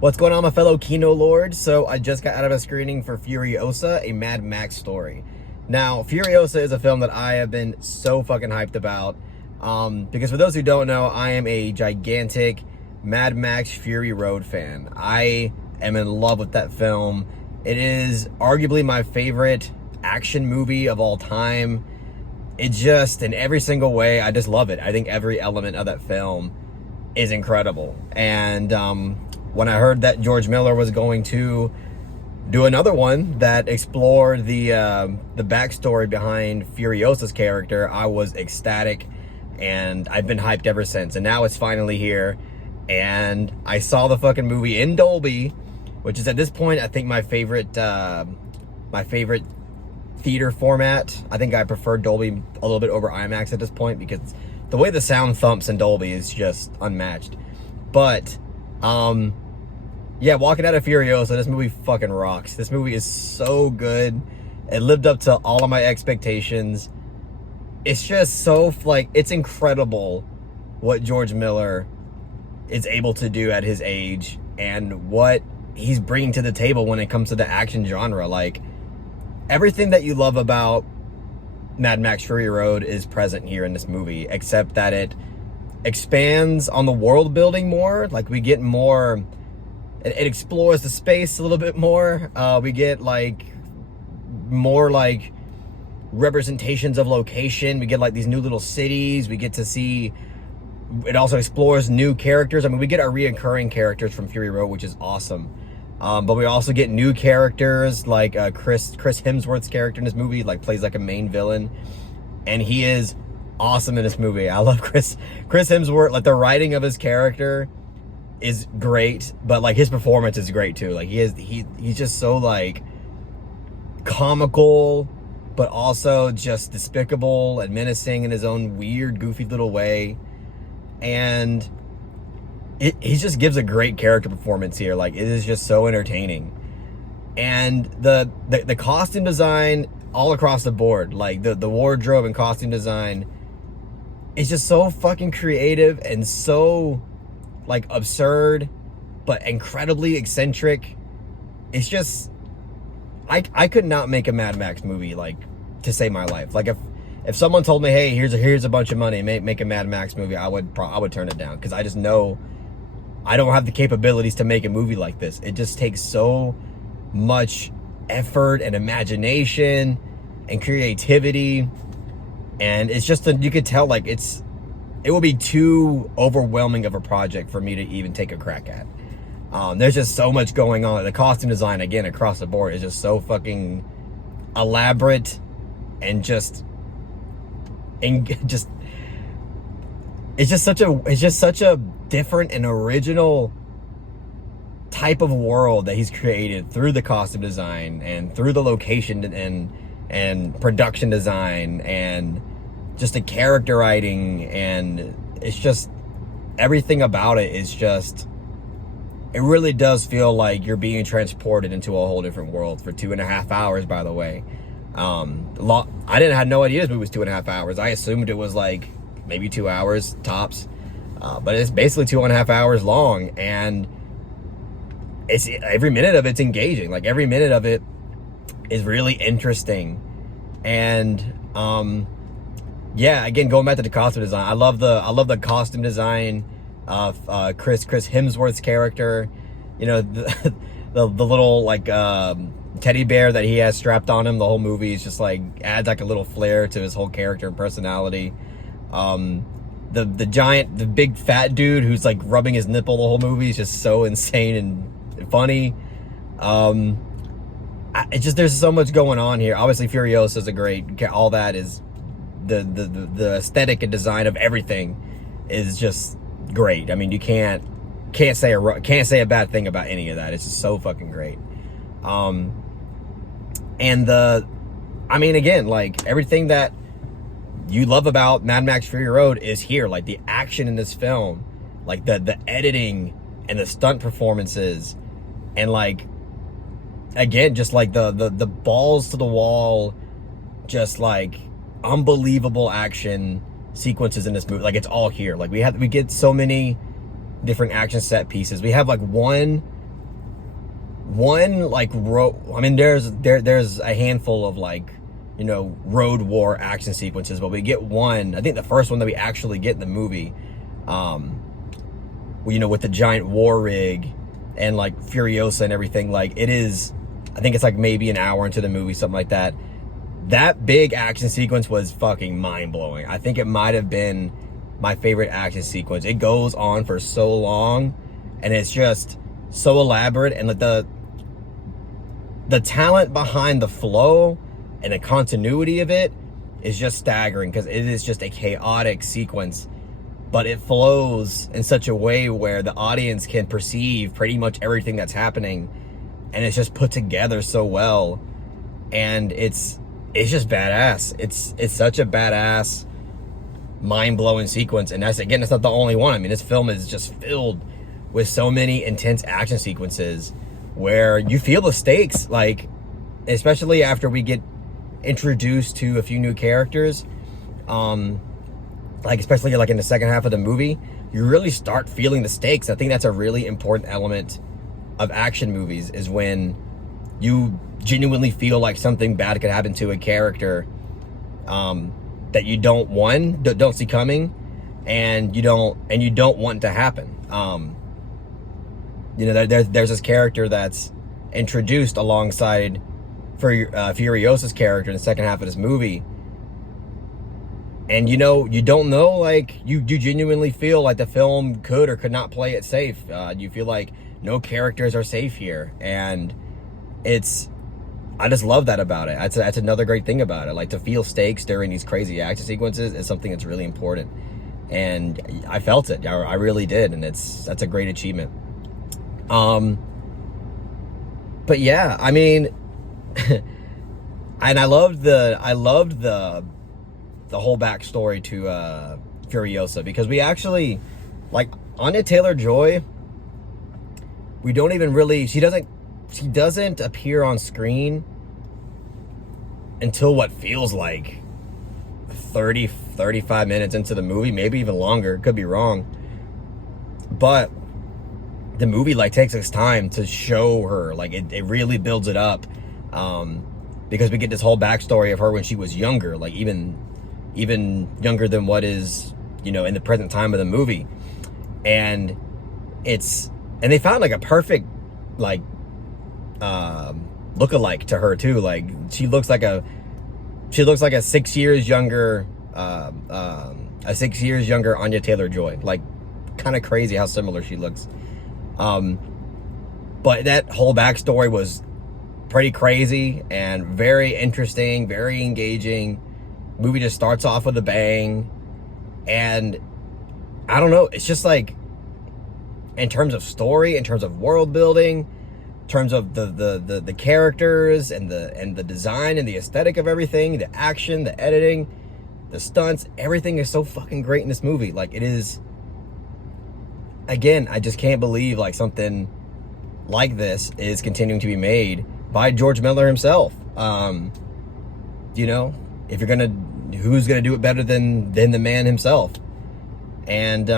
What's going on, my fellow Kino Lords? So I just got out of a screening for Furiosa, a Mad Max story. Now, Furiosa is a film that I have been so fucking hyped about. Because for those who don't know, I am a gigantic Mad Max Fury Road fan. I am in love with that film. It is arguably my favorite action movie of all time. It just, in every single way, I just love it. I think every element of that film is incredible. And when I heard that George Miller was going to do another one that explored the backstory behind Furiosa's character, I was ecstatic, and I've been hyped ever since. And now it's finally here, and I saw the fucking movie in Dolby, which is at this point I think my favorite theater format. I think I prefer Dolby a little bit over IMAX at this point because the way the sound thumps in Dolby is just unmatched. But yeah, walking out of Furiosa, this movie fucking rocks. This movie is so good. It lived up to all of my expectations. It's just so, like, it's incredible what George Miller is able to do at his age and what he's bringing to the table when it comes to the action genre. Like, everything that you love about Mad Max Fury Road is present here in this movie, except that it expands on the world building more. Like, we get more, it explores the space a little bit more. We get like more like representations of location. We get like these new little cities. We get to see, it also explores new characters. I mean, we get our reoccurring characters from Fury Road, which is awesome. But we also get new characters like Chris Hemsworth's character in this movie, like, plays like a main villain, and he is awesome in this movie. I love Chris Hemsworth. Like, the writing of his character is great, but like his performance is great too. Like, he's just so like comical, but also just despicable and menacing in his own weird, goofy little way, and he just gives a great character performance here. Like, it is just so entertaining. And the costume design all across the board, like the wardrobe and costume design, is just so fucking creative and so like absurd, but incredibly eccentric. It's just, I could not make a Mad Max movie like to save my life. Like, if someone told me, hey, here's a bunch of money, make a Mad Max movie, I would turn it down, because I just know I don't have the capabilities to make a movie like this. It just takes so much effort and imagination and creativity, and it's just you could tell, like, it will be too overwhelming of a project for me to even take a crack at. There's just so much going on. The costume design, again, across the board is just so fucking elaborate, and it's just such a different and original type of world that he's created through the costume design and through the location and production design and just the character writing. And it's just, everything about it is just, it really does feel like you're being transported into a whole different world for 2.5 hours, by the way. I had no idea this movie was 2.5 hours. I assumed it was like maybe 2 hours tops, but it's basically 2.5 hours long, and it's, every minute of it's engaging. Like, every minute of it is really interesting. And yeah, again, going back to the costume design, I love the costume design of Chris Hemsworth's character. You know, the little like teddy bear that he has strapped on him the whole movie is just like, adds like a little flair to his whole character and personality. The big fat dude who's like rubbing his nipple the whole movie is just so insane and funny. It's just, there's so much going on here. Obviously, Furiosa is a great, all that is, the aesthetic and design of everything is just great. I mean, you can't say a bad thing about any of that. It's just so fucking great. And I mean, again, like, everything that you love about Mad Max Fury Road is here. Like, the action in this film, like the editing and the stunt performances, and like, again, just like the balls to the wall, just like unbelievable action sequences in this movie. Like, it's all here. Like, we get so many different action set pieces. We have like one one like I mean, there's a handful of like, you know, road war action sequences, but we get one. I think the first one that we actually get in the movie, you know, with the giant war rig and like Furiosa and everything. Like it is, I think it's like maybe an hour into the movie, something like that. That big action sequence was fucking mind blowing. I think it might have been my favorite action sequence. It goes on for so long, and it's just so elaborate, and the talent behind the flow and the continuity of it is just staggering, because it is just a chaotic sequence, but it flows in such a way where the audience can perceive pretty much everything that's happening, and it's just put together so well, and it's just badass. It's such a badass, mind-blowing sequence. And that's not the only one. I mean, this film is just filled with so many intense action sequences where you feel the stakes, like, especially after we get introduced to a few new characters, like especially like in the second half of the movie, you really start feeling the stakes. I think that's a really important element of action movies, is when you genuinely feel like something bad could happen to a character that you don't see coming, and you don't want to happen. You know, there's this character that's introduced alongside Furiosa's character in the second half of this movie, and you know, you don't know, like you genuinely feel like the film could or could not play it safe. You feel like no characters are safe here, and I just love that about it. That's another great thing about it. Like, to feel stakes during these crazy action sequences is something that's really important, and I felt it. I really did, and that's a great achievement. But yeah, I mean, and I loved the whole backstory to Furiosa, because we actually, like, Anya Taylor-Joy, we don't even really, she doesn't appear on screen until what feels like 35 minutes into the movie, maybe even longer, could be wrong. But the movie like takes its time to show her, like it really builds it up, because we get this whole backstory of her when she was younger, like even younger than what is, you know, in the present time of the movie. And they found like a perfect like look-alike to her too. Like she looks like a 6 years younger Anya Taylor-Joy. Like, kind of crazy how similar she looks. But that whole backstory was pretty crazy and very interesting, very engaging. Movie just starts off with a bang, and I don't know, it's just like, in terms of story, in terms of world building, in terms of the characters and the design and the aesthetic of everything, the action, the editing, the stunts, everything is so fucking great in this movie. Like, it is, again, I just can't believe like something like this is continuing to be made by George Miller himself. You know, if you're gonna, who's gonna do it better than the man himself? And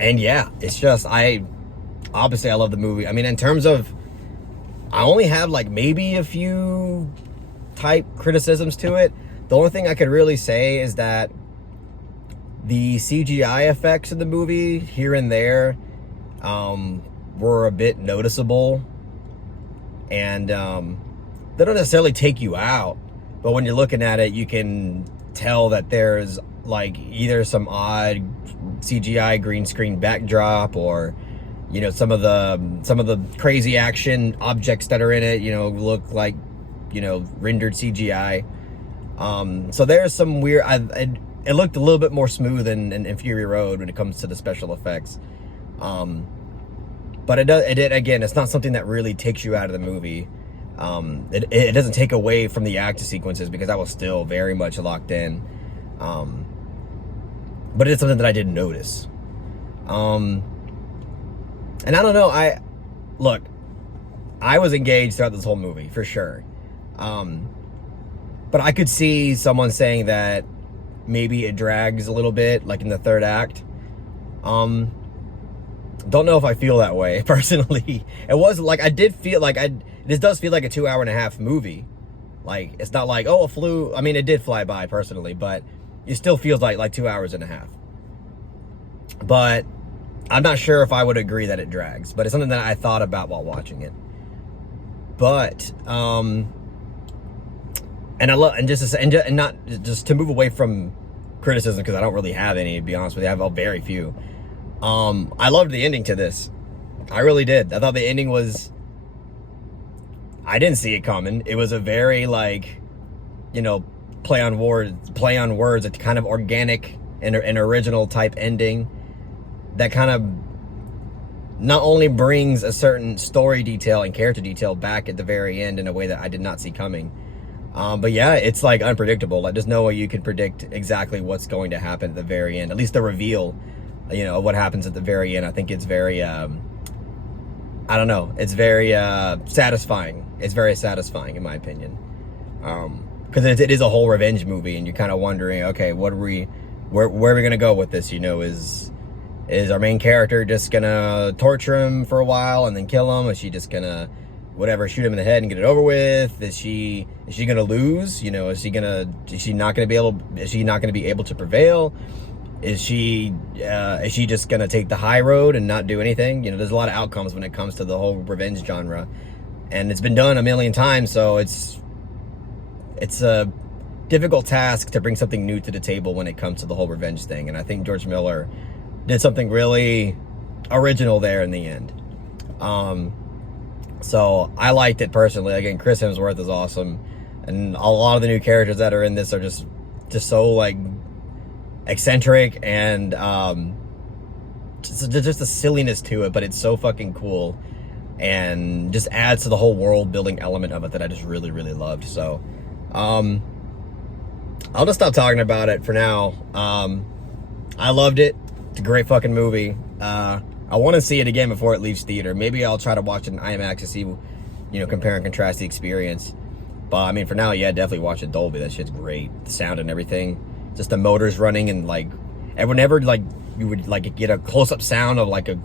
yeah, it's just, obviously I love the movie. I mean, in terms of, I only have like maybe a few type criticisms to it. The only thing I could really say is that the CGI effects in the movie here and there were a bit noticeable, and they don't necessarily take you out, but when you're looking at it, you can tell that there's like either some odd CGI green screen backdrop, or, you know, some of the crazy action objects that are in it, you know, look like, you know, rendered CGI. So there's some weird, it looked a little bit more smooth in Fury Road when it comes to the special effects. But it did, again, it's not something that really takes you out of the movie. It doesn't take away from the action sequences, because I was still very much locked in. But it's something that I didn't notice. And I don't know, look, I was engaged throughout this whole movie, for sure. But I could see someone saying that maybe it drags a little bit, like in the third act. don't know if I feel that way personally. It was like, I did feel like this does feel like a 2.5 hour movie. Like, it's not like, oh, it flew. I mean, it did fly by personally, but it still feels like 2.5 hours. But I'm not sure if I would agree that it drags, but it's something that I thought about while watching it. But, and I love, and not just to move away from criticism, because I don't really have any, to be honest with you. I have very few. I loved the ending to this. I really did. I thought the ending was, I didn't see it coming. It was a very, like, you know, play on words, a kind of organic and an original type ending that kind of not only brings a certain story detail and character detail back at the very end in a way that I did not see coming. But yeah, it's like unpredictable. Like, there's no way you can predict exactly what's going to happen at the very end. At least the reveal, you know, of what happens at the very end. I think it's very, I don't know. It's very satisfying. It's very satisfying, in my opinion. Because it is a whole revenge movie, and you're kind of wondering, okay, where are we gonna go with this? You know, is our main character just gonna torture him for a while and then kill him? Is she just gonna, whatever, shoot him in the head and get it over with? Is she gonna lose? You know, is she not gonna be able to prevail? Is she just gonna take the high road and not do anything? You know, there's a lot of outcomes when it comes to the whole revenge genre, and it's been done a million times. So it's a difficult task to bring something new to the table when it comes to the whole revenge thing. And I think George Miller did something really original there in the end. So I liked it personally. Again, Chris Hemsworth is awesome, and a lot of the new characters that are in this are just so, like, eccentric, and just a silliness to it, but it's so fucking cool and just adds to the whole world building element of it that I just really, really loved. So I'll just stop talking about it for now. I loved it. It's a great fucking movie. I want to see it again before it leaves theater. Maybe I'll try to watch it in IMAX to see, you know, compare and contrast the experience. But I mean, for now, yeah, definitely watch it Dolby. That shit's great. The sound and everything. Just the motors running, and like, and whenever like you would like get a close-up sound of like a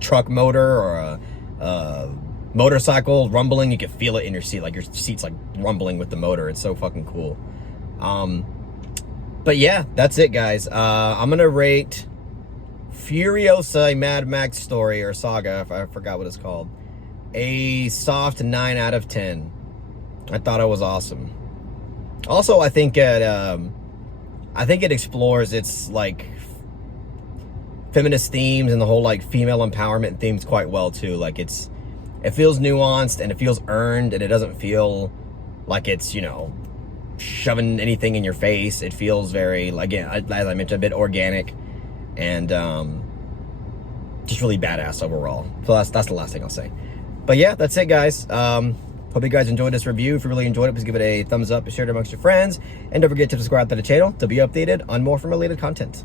truck motor or a motorcycle rumbling, you could feel it in your seat. Like, your seat's like rumbling with the motor. It's so fucking cool. But yeah, that's it, guys. I'm gonna rate Furiosa, a Mad Max story, or Saga, I forgot what it's called, a soft 9 out of 10. I thought it was awesome. Also, I think it explores its, like, feminist themes and the whole, like, female empowerment themes quite well too. Like, it feels nuanced, and it feels earned, and it doesn't feel like it's, you know, shoving anything in your face. It feels very, like, as I mentioned, a bit organic, and just really badass overall. So that's the last thing I'll say. But yeah, that's it, guys. Hope you guys enjoyed this review. If you really enjoyed it, please give it a thumbs up, share it amongst your friends, and don't forget to subscribe to the channel to be updated on more film related content.